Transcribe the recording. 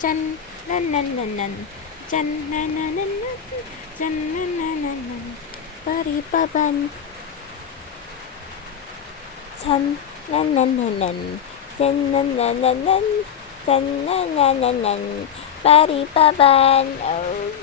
짠, 난난난난, 짠, 나나나난, 짠, 나나나난, 빠리빠반, 참, 난난난난, 짠난나나난, 짠나나나난, 빠리빠반.